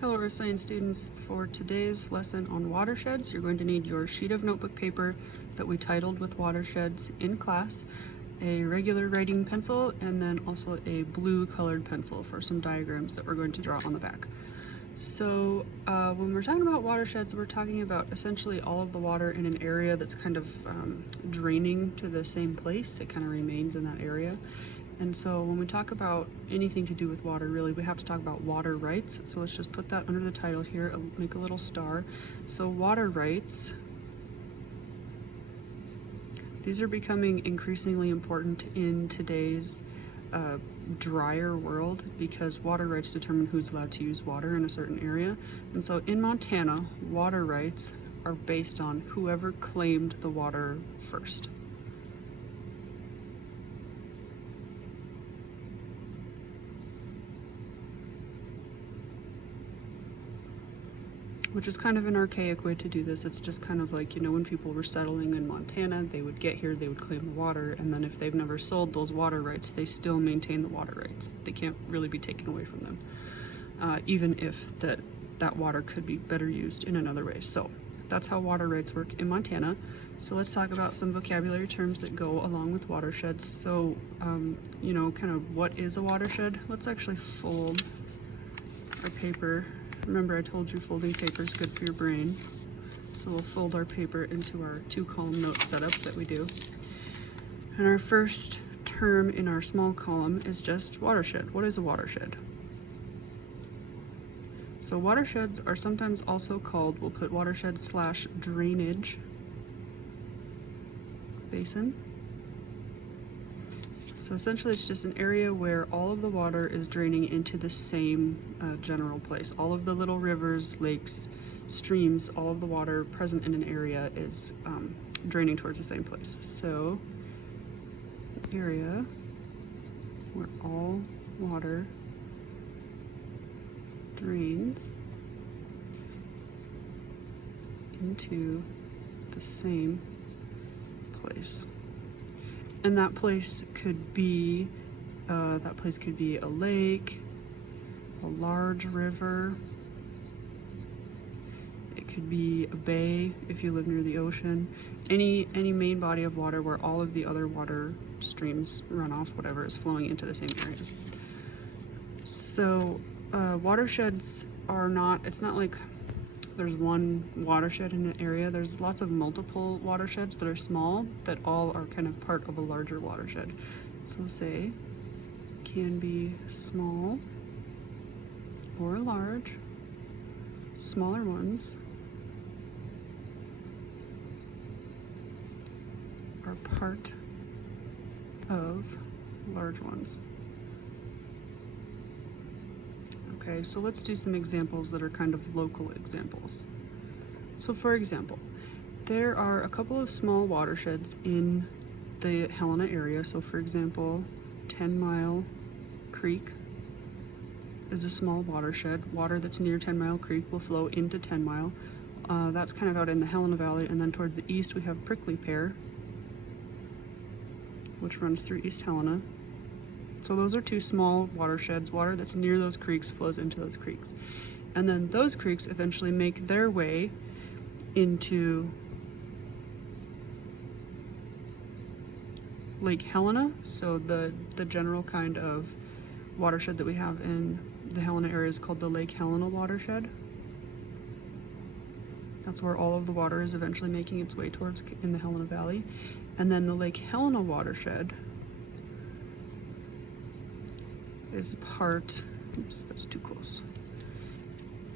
Hello Earth Science students. For today's lesson on watersheds, you're going to need your sheet of notebook paper that we titled with watersheds in class, a regular writing pencil, and then also a blue colored pencil for some diagrams that we're going to draw on the back. So when we're talking about watersheds, we're talking about essentially all of the water in an area that's kind of draining to the same place. It kind of remains in that area. And so when we talk about anything to do with water, really, we have to talk about water rights. So let's just put that under the title here, make a little star. So water rights, these are becoming increasingly important in today's drier world because water rights determine who's allowed to use water in a certain area. And so in Montana, water rights are based on whoever claimed the water first. Which is kind of an archaic way to do this. It's just kind of like, you know, when people were settling in Montana, they would get here, they would claim the water, and then if they've never sold those water rights, they still maintain the water rights. They can't really be taken away from them, even if that water could be better used in another way. So that's how water rights work in Montana. So let's talk about some vocabulary terms that go along with watersheds. So, you know, kind of what is a watershed? Let's actually fold our paper. Remember, I told you folding paper is good for your brain. So we'll fold our paper into our 2-column note setup that we do. And our first term in our small column is just watershed. What is a watershed? So watersheds are sometimes also called, we'll put watershed / drainage basin. So essentially it's just an area where all of the water is draining into the same general place. All of the little rivers, lakes, streams, all of the water present in an area is draining towards the same place. So an area where all water drains into the same place. And that place could be a lake, a large river. It could be a bay if you live near the ocean. Any main body of water where all of the other water streams, runoff, whatever, is flowing into the same area. So watersheds are not, it's not like there's one watershed in an area. There's lots of multiple watersheds that are small that all are kind of part of a larger watershed. So say can be small or large. Smaller ones are part of large ones. Okay, so let's do some examples that are kind of local examples. So for example, there are a couple of small watersheds in the Helena area. So for example, 10 Mile Creek is a small watershed. Water that's near 10 Mile Creek will flow into 10 Mile. That's kind of out in the Helena Valley, and then towards the east we have Prickly Pear, which runs through East Helena. So those are two small watersheds. Water that's near those creeks flows into those creeks. And then those creeks eventually make their way into Lake Helena. So the general kind of watershed that we have in the Helena area is called the Lake Helena watershed. That's where all of the water is eventually making its way towards in the Helena Valley. And then the Lake Helena watershed is part, oops, that's too close,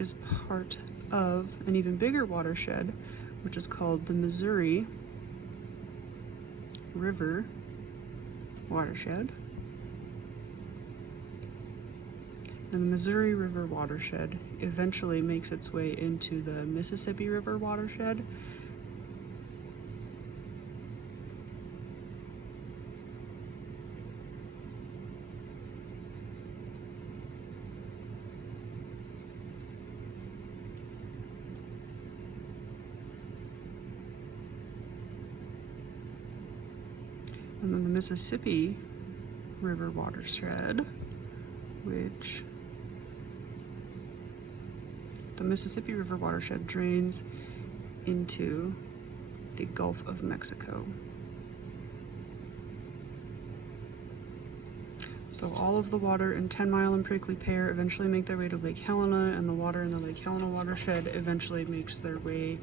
is part of an even bigger watershed, which is called the Missouri River watershed. And the Missouri River watershed eventually makes its way into the Mississippi River watershed. And then the Mississippi River watershed, which The Mississippi River watershed drains into the Gulf of Mexico. So all of the water in 10 Mile and Prickly Pear eventually make their way to Lake Helena, and the water in the Lake Helena watershed eventually makes their way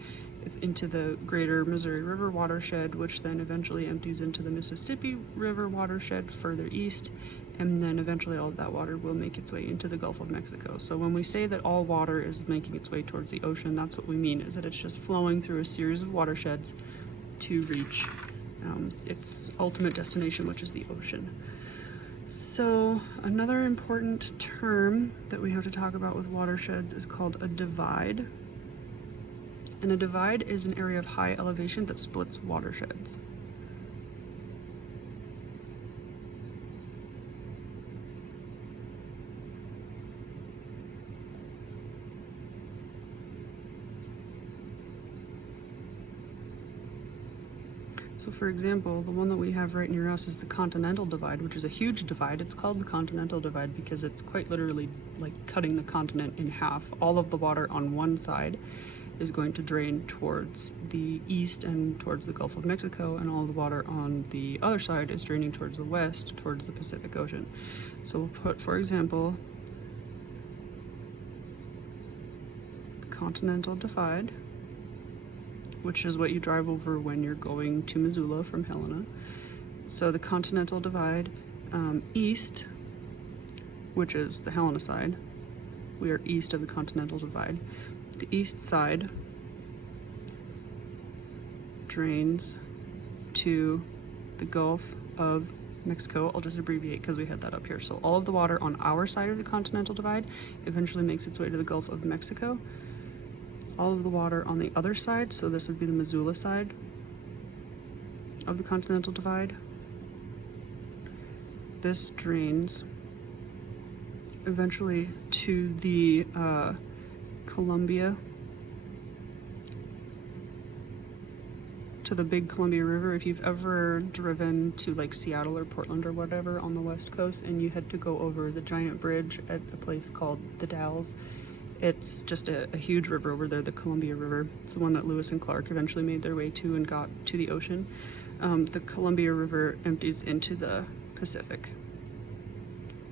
into the greater Missouri River watershed, which then eventually empties into the Mississippi River watershed further east, and then eventually all of that water will make its way into the Gulf of Mexico. So when we say that all water is making its way towards the ocean, that's what we mean, is that it's just flowing through a series of watersheds to reach its ultimate destination, which is the ocean. So another important term that we have to talk about with watersheds is called a divide. And a divide is an area of high elevation that splits watersheds. So for example, the one that we have right near us is the Continental Divide, which is a huge divide. It's called the Continental Divide because it's quite literally like cutting the continent in half. All of the water on one side is going to drain towards the east and towards the Gulf of Mexico, and all the water on the other side is draining towards the west, towards the Pacific Ocean. So we'll put, for example, the Continental Divide, which is what you drive over when you're going to Missoula from Helena. So the Continental Divide east, which is the Helena side, we are east of the Continental Divide. The east side drains to the Gulf of Mexico. I'll just abbreviate because we had that up here. So all of the water on our side of the Continental Divide eventually makes its way to the Gulf of Mexico. All of the water on the other side, so this would be the Missoula side of the Continental Divide, this drains eventually to the Columbia, to the big Columbia River. If you've ever driven to like Seattle or Portland or whatever on the west coast and you had to go over the giant bridge at a place called the Dalles, it's just a huge river over there, the Columbia River. It's the one that Lewis and Clark eventually made their way to and got to the ocean. The Columbia River empties into the Pacific.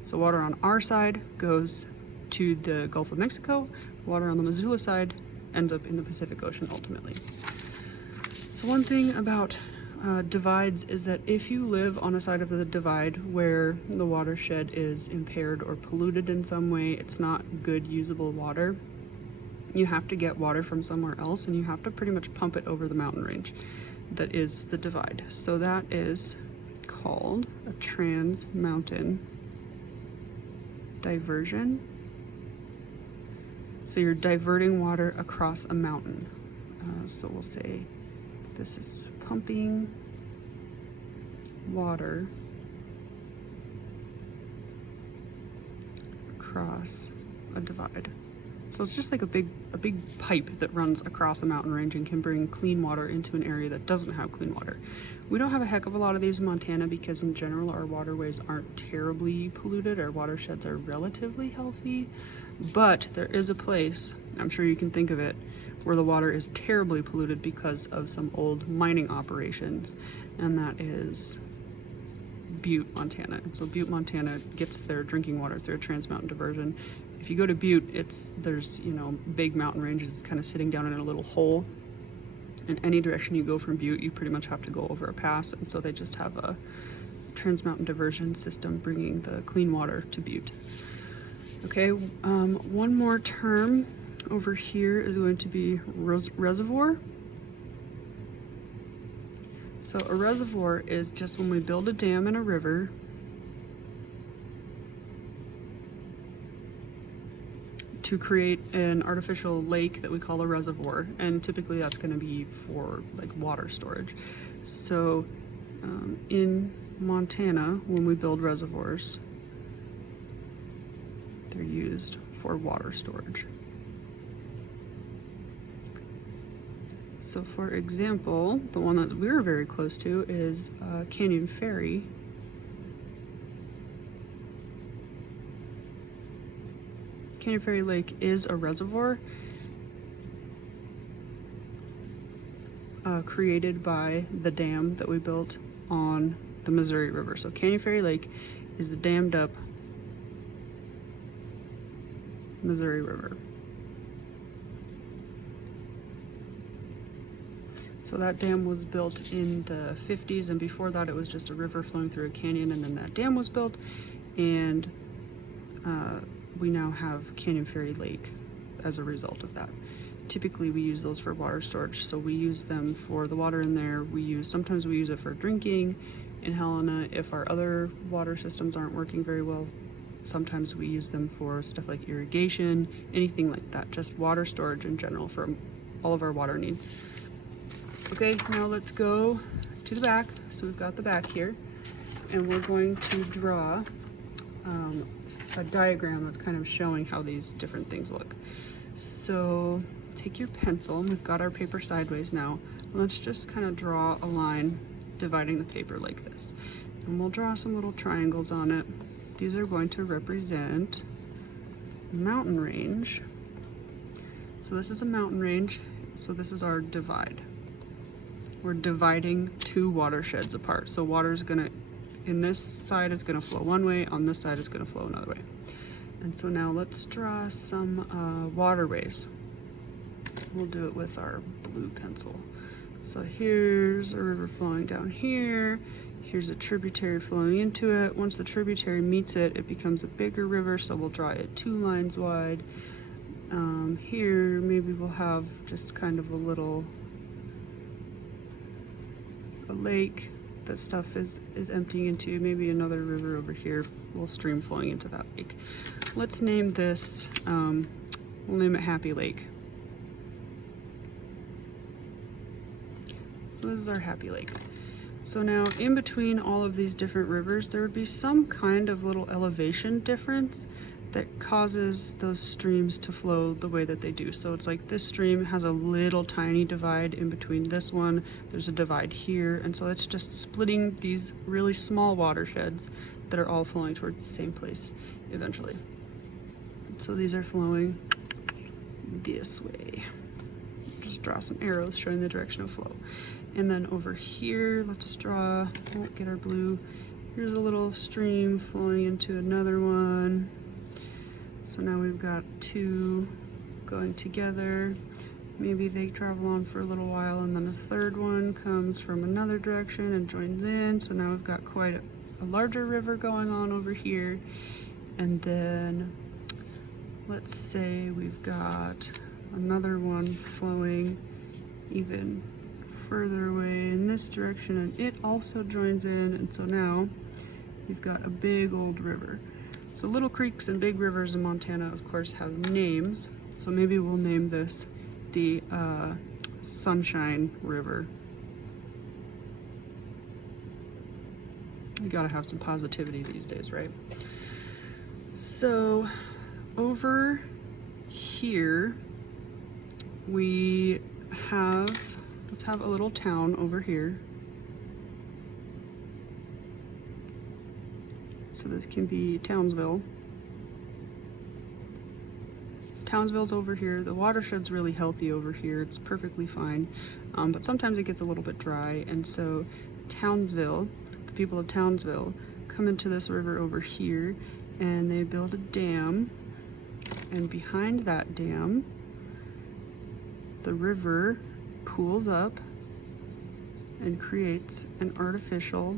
So water on our side goes to the Gulf of Mexico. Water on the Missoula side ends up in the Pacific Ocean ultimately. So one thing about divides is that if you live on a side of the divide where the watershed is impaired or polluted in some way, it's not good usable water, you have to get water from somewhere else, and you have to pretty much pump it over the mountain range that is the divide. So that is called a TransMountain Diversion. So you're diverting water across a mountain. So we'll say this is pumping water across a divide. So it's just like a big pipe that runs across a mountain range and can bring clean water into an area that doesn't have clean water. We don't have a heck of a lot of these in Montana because in general our waterways aren't terribly polluted. Our watersheds are relatively healthy, but there is a place, I'm sure you can think of it, where the water is terribly polluted because of some old mining operations, and that is Butte, Montana. So Butte, Montana gets their drinking water through a TransMountain Diversion. If you go to Butte, there's big mountain ranges kind of sitting down in a little hole. In any direction you go from Butte, you pretty much have to go over a pass, and so they just have a TransMountain Diversion system bringing the clean water to Butte. Okay, one more term over here is going to be reservoir. So a reservoir is just when we build a dam in a river to create an artificial lake that we call a reservoir, and typically that's going to be for like water storage. So in Montana, when we build reservoirs, they're used for water storage. So for example, the one that we're very close to is Canyon Ferry. Canyon Ferry Lake is a reservoir, created by the dam that we built on the Missouri River. So Canyon Ferry Lake is the dammed up Missouri River. So that dam was built in the 50s, and before that it was just a river flowing through a canyon, and then that dam was built, and we now have Canyon Ferry Lake as a result of that. Typically we use those for water storage, so we use them for the water in there. Sometimes we use it for drinking in Helena if our other water systems aren't working very well. Sometimes we use them for stuff like irrigation, anything like that, just water storage in general for all of our water needs. Okay, now let's go to the back. So we've got the back here, and we're going to draw a diagram that's kind of showing how these different things look. So take your pencil, and we've got our paper sideways now. Let's just kind of draw a line dividing the paper like this. And we'll draw some little triangles on it. These are going to represent mountain range. So this is a mountain range, so this is our divide. We're dividing two watersheds apart. So water's gonna, in this side is gonna flow one way, on this side is gonna flow another way. And so now let's draw some waterways. We'll do it with our blue pencil. So here's a river flowing down here. Here's a tributary flowing into it. Once the tributary meets it, it becomes a bigger river, so we'll draw it 2 lines wide. Here, maybe we'll have just kind of a lake that stuff is emptying into, maybe another river over here, a little stream flowing into that lake. Let's name this, we'll name it Happy Lake. So this is our Happy Lake. So now in between all of these different rivers, there would be some kind of little elevation difference that causes those streams to flow the way that they do. So it's like this stream has a little tiny divide in between this one. There's a divide here. And so it's just splitting these really small watersheds that are all flowing towards the same place eventually. So these are flowing this way. Just draw some arrows showing the direction of flow. And then over here, let's draw, we'll get our blue. Here's a little stream flowing into another one. So now we've got 2 going together. Maybe they travel on for a little while, and then a third one comes from another direction and joins in. So now we've got quite a larger river going on over here. And then let's say we've got another one flowing even further away in this direction, and it also joins in. And so now we've got a big old river. So little creeks and big rivers in Montana, of course, have names. So maybe we'll name this the Sunshine River. You gotta have some positivity these days, right? So over here we have, let's have a little town over here. So this can be Townsville. Townsville's over here. The watershed's really healthy over here. It's perfectly fine. But sometimes it gets a little bit dry. And so Townsville, the people of Townsville, come into this river over here and they build a dam. And behind that dam, the river pools up and creates an artificial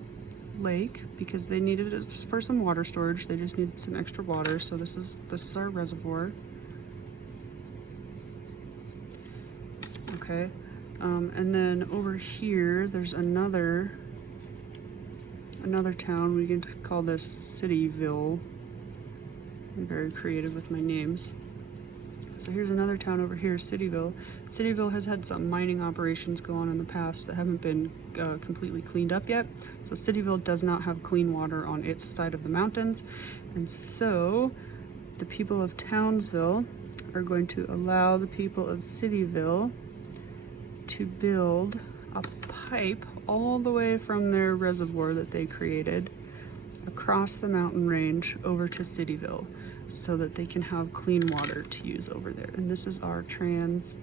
lake because they needed it for some water storage. They just needed some extra water. So this is our reservoir. Okay, and then over here there's another town. We can call this Cityville. I'm very creative with my names. So here's another town over here, Cityville. Cityville has had some mining operations go on in the past that haven't been completely cleaned up yet. So Cityville does not have clean water on its side of the mountains. And so the people of Townsville are going to allow the people of Cityville to build a pipe all the way from their reservoir that they created across the mountain range over to Cityville, so that they can have clean water to use over there. And this is our TransMountain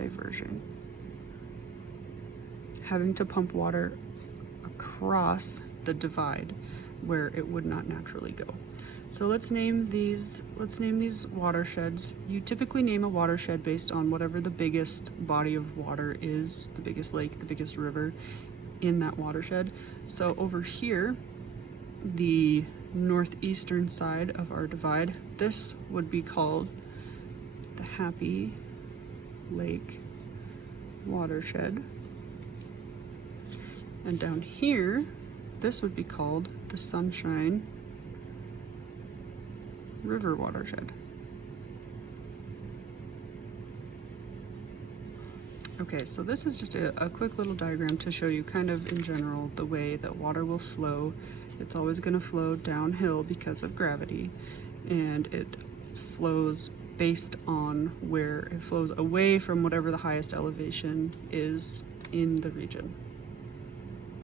diversion. Having to pump water across the divide where it would not naturally go. So let's name these watersheds. You typically name a watershed based on whatever the biggest body of water is, the biggest lake, the biggest river in that watershed. So over here, the northeastern side of our divide, this would be called the Happy Lake Watershed. And down here, this would be called the Sunshine River Watershed. Okay, so this is just a quick little diagram to show you kind of in general the way that water will flow. It's always going to flow downhill because of gravity, and it flows based on where it flows away from whatever the highest elevation is in the region.